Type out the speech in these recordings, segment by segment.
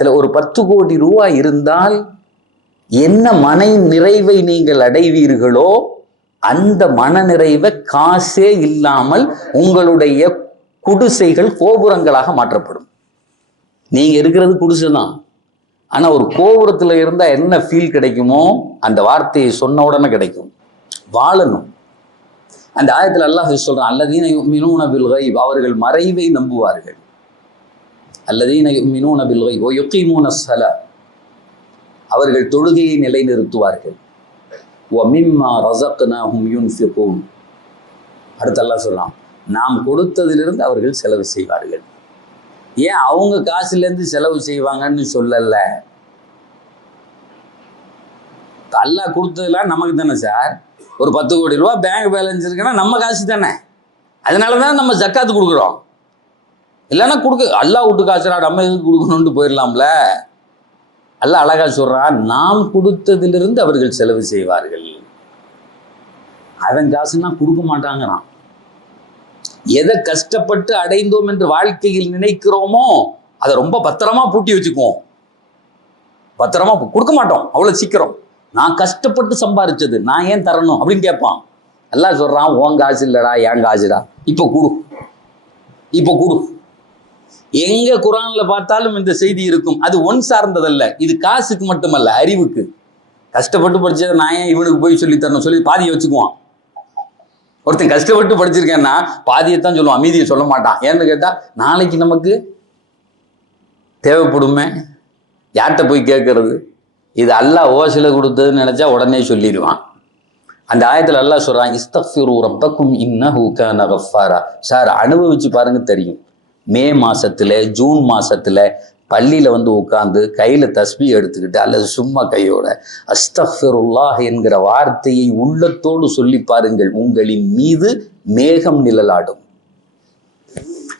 இதில் ஒரு பத்து கோடி ரூபாய் இருந்தால் என்ன மன நிறைவை நீங்கள் அடைவீர்களோ அந்த மன நிறைவை காசே இல்லாமல் உங்களுடைய குடிசைகள் கோபுரங்களாக மாற்றப்படும். நீங்க இருக்கிறது குடிசை தான். ஆனா ஒரு கோபுரத்துல இருந்தா என்ன ஃபீல் கிடைக்குமோ அந்த வார்த்தையை சொன்ன உடனே கிடைக்கும். வாழணும். அந்த ஆயத்தில் அல்லாஹ் சொல்றான் அல்லதீன யுமினூன அவர்கள் மறைவை நம்புவார்கள். அல்லதீன யுமினூன பில் ஓ வ யுகீமூன அவர்கள் தொழுகையை நிலைநிறுத்துவார்கள். வ மிம்மா ரஸக்னாஹும் யுன்ஃபிகூன். அடுத்து அல்லாஹ் சொல்லலாம் நாம் கொடுத்ததிலிருந்து அவர்கள் செலவு செய்வார்கள். ஏன் அவங்க காசுலேருந்து செலவு செய்வாங்கன்னு சொல்லல? அல்லாஹ் கொடுத்ததெல்லாம் நமக்கு தானே சார். ஒரு பத்து கோடி ரூபா பேங்க் பேலன்ஸ் இருக்குன்னா நம்ம காசு தானே. அதனால தான் நம்ம ஜக்காத்து கொடுக்குறோம். இல்லைன்னா கொடுக்க அல்லா விட்டு காசுடா நம்ம எதுக்கு கொடுக்கணும்னு போயிடலாம்ல? அல்ல அழகா சொல்றான் நாம் கொடுத்ததிலிருந்து அவர்கள் செலவு செய்வார்கள். அவன் காசுன்னா கொடுக்க மாட்டாங்கிறான். எதை கஷ்டப்பட்டு அடைந்தோம் என்று வாழ்க்கையில் நினைக்கிறோமோ அதை ரொம்ப பத்திரமா பூட்டி வச்சுக்குவோம். பத்திரமா கொடுக்க மாட்டோம் அவ்வளவு சீக்கிரம். நான் கஷ்டப்பட்டு சம்பாரிச்சது நான் ஏன் தரணும் அப்படின்னு கேட்பான். எல்லாம் சொல்றான் உன் காசு இல்லடா என் காசுடா. இப்போ கொடு. இப்போ கொடு. எங்க குரான்ல பார்த்தாலும் இந்த செய்தி இருக்கும். அது ஒன் சார்ந்ததல்ல. இது காசுக்கு மட்டுமல்ல அறிவுக்கு. கஷ்டப்பட்டு படிச்சதை நான் ஏன் இவனுக்கு போய் சொல்லி தரணும். சொல்லி பாதியை வச்சுக்குவான். ஒருத்தன் கஷ்டப்பட்டு படிச்சிருக்கேன்னா பாதியை தான் சொல்லுவான். மீதியை சொல்ல மாட்டான். ஏன்னு கேட்டா நாளைக்கு நமக்கு தேவைப்படுமே. யார்கிட்ட போய் கேட்கறது? இது அல்லா ஓசில கொடுத்ததுன்னு நினைச்சா உடனே சொல்லிடுவான். அந்த ஆயத்தில் அல்லா சொல்றான் இஸ்தஃபிரு ரப்பக்கும் இன்னஹு கான கஃபாரா. சார் அனுபவிச்சு பாருங்க தெரியும். மே மாசத்துல ஜூன் மாசத்துல பள்ளியில வந்து உட்கார்ந்து கையில தஸ்பி எடுத்துக்கிட்டு அல்லது சும்மா கையோட அஸ்தஃபிருல்லாஹ் என்கிற வார்த்தையை உள்ளத்தோடு சொல்லி பாருங்கள். உங்களின் மீது மேகம் நிழலாடும்.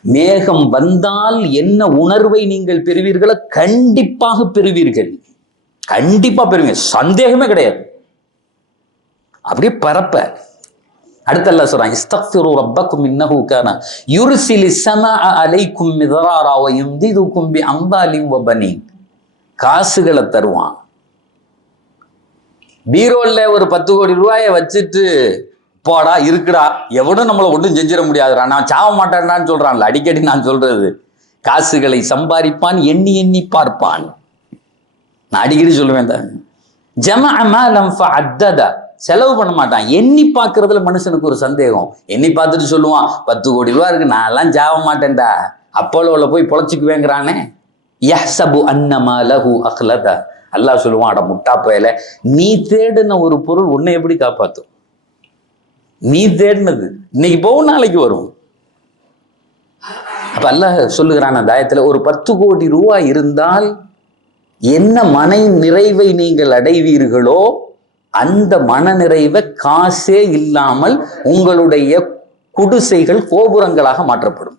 மேகம் வந்தால் என்ன உணர்வை நீங்கள் பெறுவீர்களோ கண்டிப்பாக பெறுவீர்கள். கண்டிப்பா பெறுவீங்க. சந்தேகமே கிடையாது. அப்படியே பரப்ப. அடுத்த அல்லாஹ் சொல்றான் இஸ்தக்ஃபிரு ரப்பக்கும் இன்னஹு கான யுர்சிலி ஸமாஅ அலைக்கும் மிதராரா வ யும்திதுக்கும் பி அம்வாலின் வ பனீன். காசுகளை தருவான். பீரோல்ல ஒரு பத்து கோடி ரூபாயை வச்சுட்டு போடா இருக்குடா எவனும் நம்மளை ஒன்றும் செஞ்சிட முடியாதுடா நான் சாவ மாட்டேன்டான்னு சொல்றான்ல அடிக்கடி நான் சொல்றது. காசுகளை சம்பாதிப்பான் எண்ணி எண்ணி பார்ப்பான். நான் அடிக்கடி சொல்லுவேன் தான் ஜம அமாலம் அத்ததா செலவு பண்ண மாட்டான். எண்ணி பார்க்கறதுல மனுஷனுக்கு ஒரு சந்தேகம். எண்ணி பார்த்துட்டு சொல்லுவான் பத்து கோடி ரூபா இருக்கு நான் எல்லாம் ஜாவ மாட்டேன்டா. அப்போலோவில் போய் பொழைச்சிக்குவேங்கிறானே? யஹ்சபு அன்னமா லஹு அஹ்லதா. அல்லாஹ் சொல்லுவான் அட முட்டா பயல நீ தேடின ஒரு பொருள் உன்னை எப்படி காப்பாத்தும்? நீ தேடினது இன்னைக்கு போகும் நாளைக்கு வரும். அப்ப அல்லாஹ் சொல்லுகிறான் அந்த ஆயத்துல ஒரு பத்து கோடி ரூபாய் இருந்தால் என்ன மனை நிறைவை நீங்கள் அடைவீர்களோ அந்த மனநிறைவை காசே இல்லாமல் உங்களுடைய குடிசைகள் கோபுரங்களாக மாற்றப்படும்.